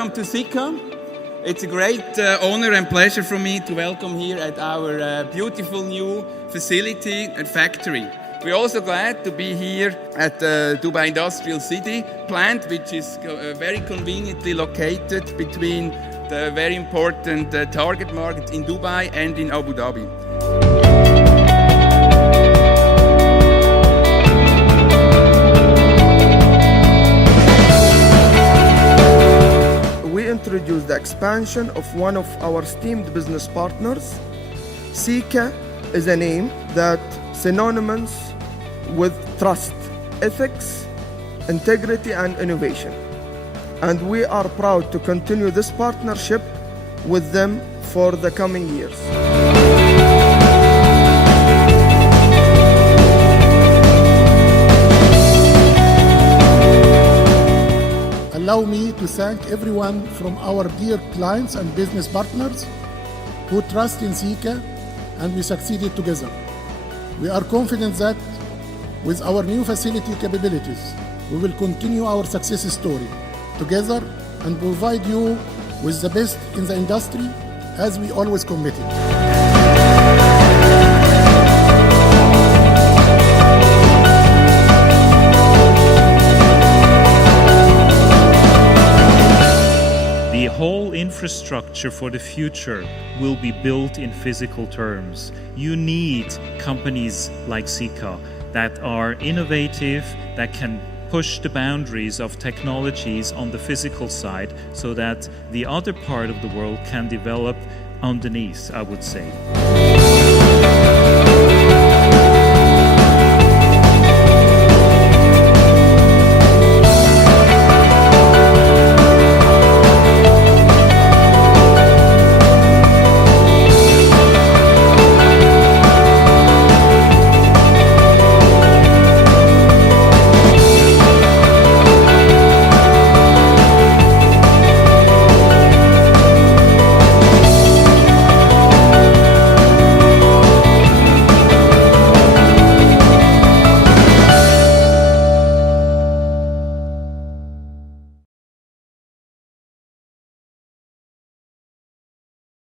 welcome to Sika. It's a great honor and pleasure for me to welcome here at our beautiful new facility and factory. We're also glad to be here at the Dubai Industrial City plant, which is very conveniently located between the very important target market in Dubai and in Abu Dhabi. We introduced the expansion of one of our esteemed business partners. Sika is a name that synonymous with trust, ethics, integrity and innovation. And we are proud to continue this partnership with them for the coming years. Allow me to thank everyone from our dear clients and business partners who trust in Sika, and we succeeded together. We are confident that with our new facility capabilities, we will continue our success story together and provide you with the best in the industry as we always committed. The whole infrastructure for the future will be built in physical terms. You need companies like Sika that are innovative, that can push the boundaries of technologies on the physical side so that the other part of the world can develop underneath, I would say.